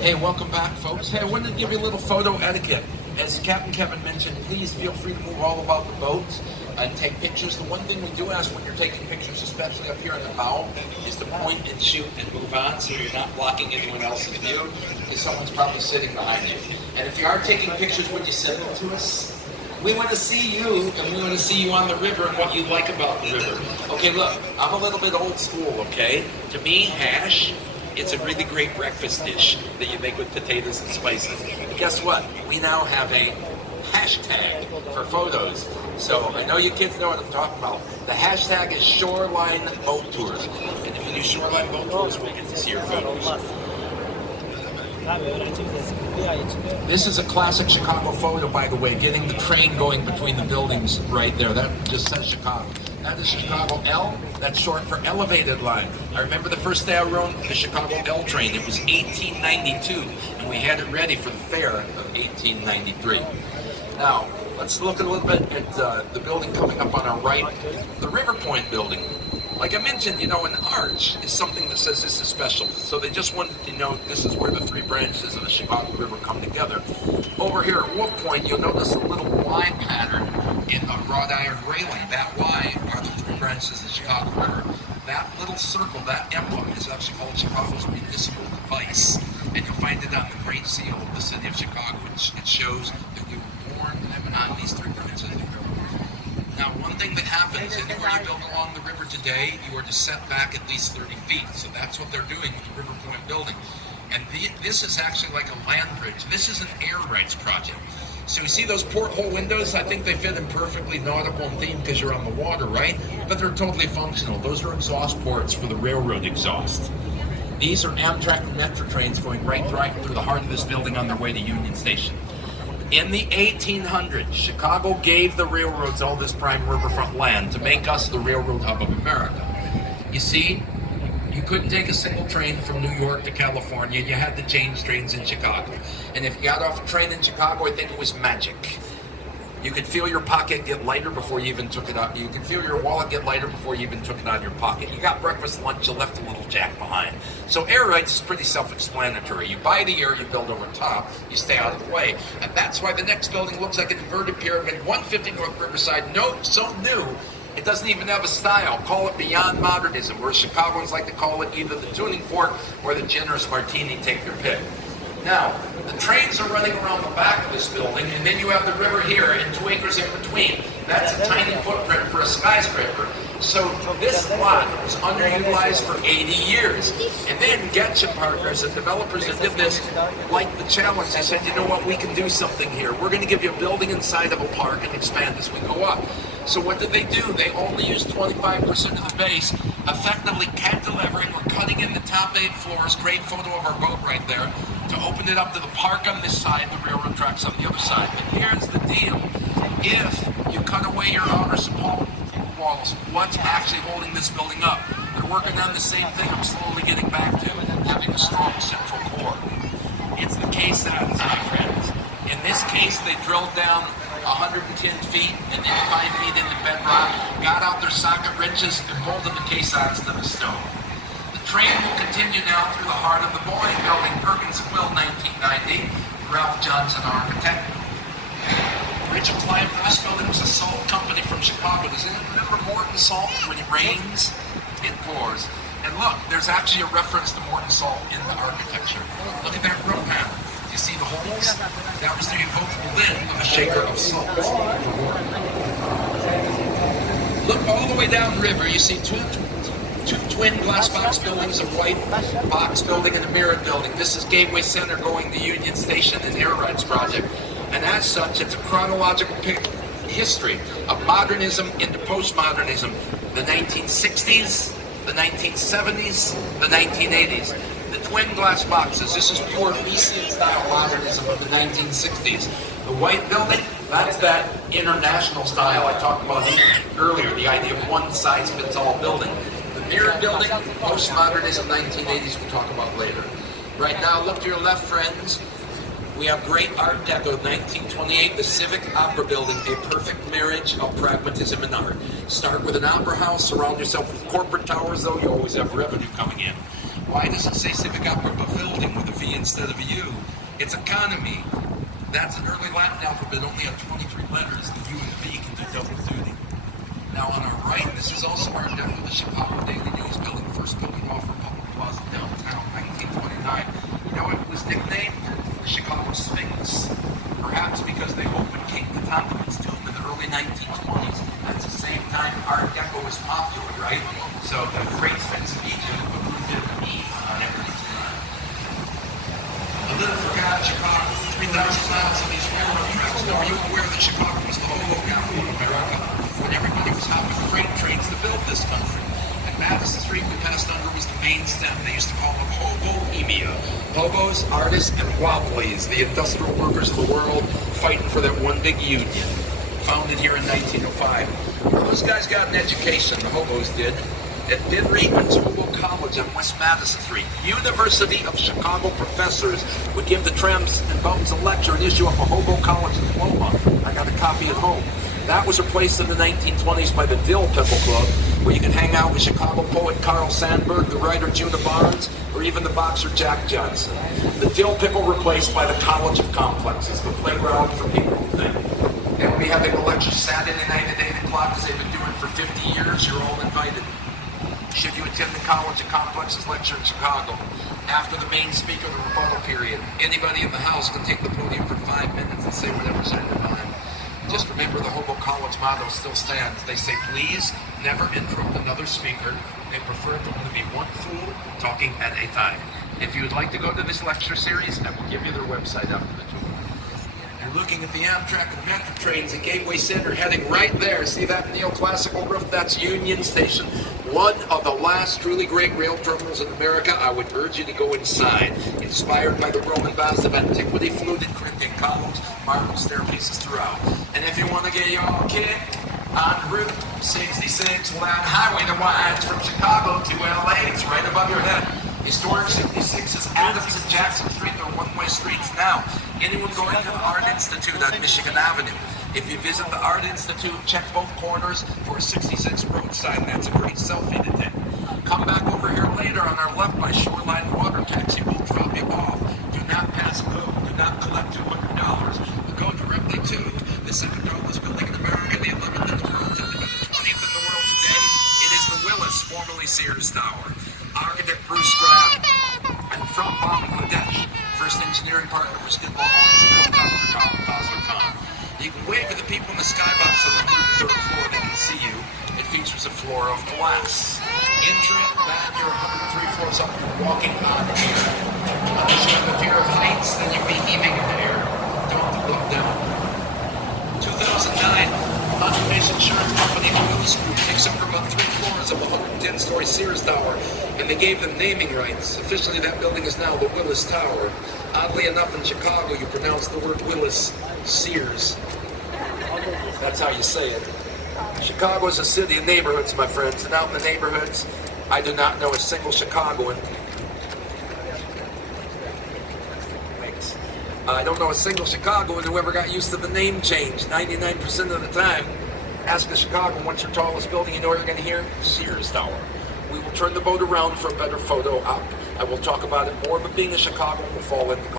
Hey, welcome back, folks. Hey, I wanted to give you a little photo etiquette. As Captain Kevin mentioned, please feel free to move all about the boat and take pictures. The one thing we do ask when you're taking pictures, especially up here in the bow, is to point and shoot and move on so you're not blocking anyone else's view, because someone's probably sitting behind you. And if you are taking pictures, would you send them to us? We want to see you, and we want to see you on the river and what you like about the river. Okay, look, I'm a little bit old school, okay? To me, hash, it's a really great breakfast dish that you make with potatoes and spices. But guess what? We now have a hashtag for photos. So I know you kids know what I'm talking about. The hashtag is Shoreline Boat Tours. And if you do Shoreline Boat Tours, we'll get to see your photos. This is a classic Chicago photo, by the way, getting the train going between the buildings right there. That just says Chicago. That is Chicago L. That's short for elevated line. I remember the first day I rode the Chicago L train. It was 1892, and we had it ready for the fair of 1893. Now, let's look a little bit at the building coming up on our right, the River Point building. Like I mentioned, you know, an arch is something that says this is special. So they just wanted to know this is where the three branches of the Chicago River come together. Over here at Wolf Point, you'll notice a little Y pattern in the wrought iron railing. That Y are the three branches of the Chicago River. That little circle, that emblem, is actually called Chicago's municipal device. And you'll find it on the Great Seal of the City of Chicago. It shows that we were born on these three branches of the river. Now, one thing that happens anywhere you build along the river today, you are to set back at least 30 feet. So that's what they're doing with the River Point building. And this is actually like a land bridge. This is an air rights project. So you see those porthole windows? I think they fit in perfectly nautical and themed because you're on the water, right? But they're totally functional. Those are exhaust ports for the railroad exhaust. These are Amtrak Metro trains going right through the heart of this building on their way to Union Station. In the 1800s, Chicago gave the railroads all this prime riverfront land to make us the railroad hub of America. You see, you couldn't take a single train from New York to California. You had to change trains in Chicago. And if you got off a train in Chicago, I think it was magic. You could feel your pocket get lighter before you even took it out. You could feel your wallet get lighter before you even took it out of your pocket. You got breakfast, lunch, you left a little jack behind. So air rights is pretty self-explanatory. You buy the air, you build over top, you stay out of the way. And that's why the next building looks like an inverted pyramid, 150 North Riverside. Nope, so new, it doesn't even have a style. Call it beyond modernism, where Chicagoans like to call it either the tuning fork or the generous martini, take your pick. Now, the trains are running around the back of this building, and then you have the river here and 2 acres in between. That's a tiny footprint for a skyscraper. So this lot was underutilized for 80 years. And then Getch and Partners, the developers that did this, liked the challenge. They said, you know what, we can do something here. We're going to give you a building inside of a park and expand as we go up. So what did they do? They only used 25% of the base, effectively cantilevering or cutting in the top 8 floors, great photo of our boat right there, to open it up to the park on this side, the railroad tracks on the other side. But here's the deal. If you cut away your outer support walls, what's actually holding this building up? They're working on the same thing I'm slowly getting back to, having a strong central core. It's the caissons, my friends. In this case, they drilled down 110 feet and then 5 feet into bedrock, got out their socket wrenches and bolted the caissons to the stone. The train will continue now through the heart of the Boeing building, Perkins and Will, 1990, Ralph Johnson, architect. Original client for this building was a salt company from Chicago. Does anyone remember Morton Salt? When it rains, it pours. And look, there's actually a reference to Morton Salt in the architecture. Look at that road panel. You see the holes? That was the evocable lid of a shaker of salt for water. Look all the way down the river. You see two twin glass box buildings, a white box building and a mirrored building. This is Gateway Center going to Union Station and Air Rights Project. And as such, it's a chronological history of modernism into postmodernism. The 1960s, the 1970s, the 1980s. The twin glass boxes, this is pure Miesian-style modernism of the 1960s. The white building, that's that international style I talked about earlier, the idea of one-size-fits-all building. The mirrored building, postmodernism, 1980s, we'll talk about later. Right now, look to your left, friends. We have great Art Deco, 1928, the Civic Opera Building, a perfect marriage of pragmatism and art. Start with an opera house, surround yourself with corporate towers, though you always have revenue coming in. Why does it say Civic Opera Pavilion with a V instead of a U? It's economy. That's an early Latin alphabet, only have 23 letters. The U and the V can do double duty. Now on our right, this is also our demo, the Chicago Daily News building, first building off Republic Plaza downtown, 1929. You know what it was nicknamed? The Chicago Sphinx. Perhaps because they opened King Tutankhamen's tomb in the early 1920s. That's the same time Art Deco was popular, right? So the Great Sphinx of Egypt put a bit of an E on everything. A little forgotten Chicago, 3,000 miles of these railroad tracks. Now, are you aware that Chicago was the hobo capital of America? When everybody was hopping freight trains to build this country. And Madison Street we passed under was the main stem. They used to call them Hobohemia. Hobos, artists, and wobblies, the industrial workers of the world fighting for that one big union. Founded here in 1905. Those guys got an education, the hobos did, at Ben Reitman's Hobo College on West Madison Street. University of Chicago professors would give the tramps and bums a lecture and issue up a Hobo College diploma. I got a copy at home. That was replaced in the 1920s by the Dill Pickle Club, where you can hang out with Chicago poet Carl Sandburg, the writer Juna Barnes, or even the boxer Jack Johnson. The Dill Pickle replaced by the College of Complexes, the playground for people who think. And we'll be having a lecture Saturday night at 8 o'clock, as they've been doing for 50 years. You're all invited. Should you attend the College of Complexes lecture in Chicago, after the main speaker of the rebuttal period, anybody in the house can take the podium for 5 minutes and say whatever's on their mind. Just remember the Hobo College motto still stands. They say, please never interrupt another speaker. They prefer to only be one fool talking at a time. If you would like to go to this lecture series, I will give you their website after the tour. You're looking at the Amtrak and Metro trains at Gateway Center heading right there. See that neoclassical roof? That's Union Station. One of the last truly great rail terminals in America. I would urge you to go inside. Inspired by the Roman baths of antiquity, fluted Corinthian columns, marble staircases throughout. And if you want to get your kick on Route 66, well, that highway that winds from Chicago to LA, it's right above your head. Historic 66 is Adams and Jackson Street. They're one-way streets now. Anyone going to the Art Institute on Michigan Avenue? If you visit the Art Institute, check both corners for a 66 road sign. That's a great selfie to take. Come back over here later on our left by Shoreline Water Taxi. We'll drop you off. Do not pass go. Do not collect $200. Go directly to the second tallest building in America, the 11th in the world, and the 20th in the world today. It is the Willis, formerly Sears Tower. Architect Bruce Strab, and from Bangladesh, first engineering partner for Skidmore Owens and Dr. Khan. You can wave to the people in the skybox on the third floor. They can see you. It features a floor of glass. Intrate, man, you're 103 floors up. You're walking on air. Unless you have the fear of heights, then you'll be heaving in the air. Don't look down. 2009. Hunter-based insurance company, the Willis Group, takes over about 3 floors of a 110-story Sears Tower, and they gave them naming rights. Officially, that building is now the Willis Tower. Oddly enough, in Chicago, you pronounce the word Willis Sears. That's how you say it. Chicago is a city of neighborhoods, my friends, and out in the neighborhoods, I do not know a single Chicagoan. I don't know a single Chicagoan who ever got used to the name change. 99% of the time, ask a Chicagoan what's your tallest building, you know what you're going to hear? Sears Tower. We will turn the boat around for a better photo op. I will talk about it more, but being a Chicagoan will fall into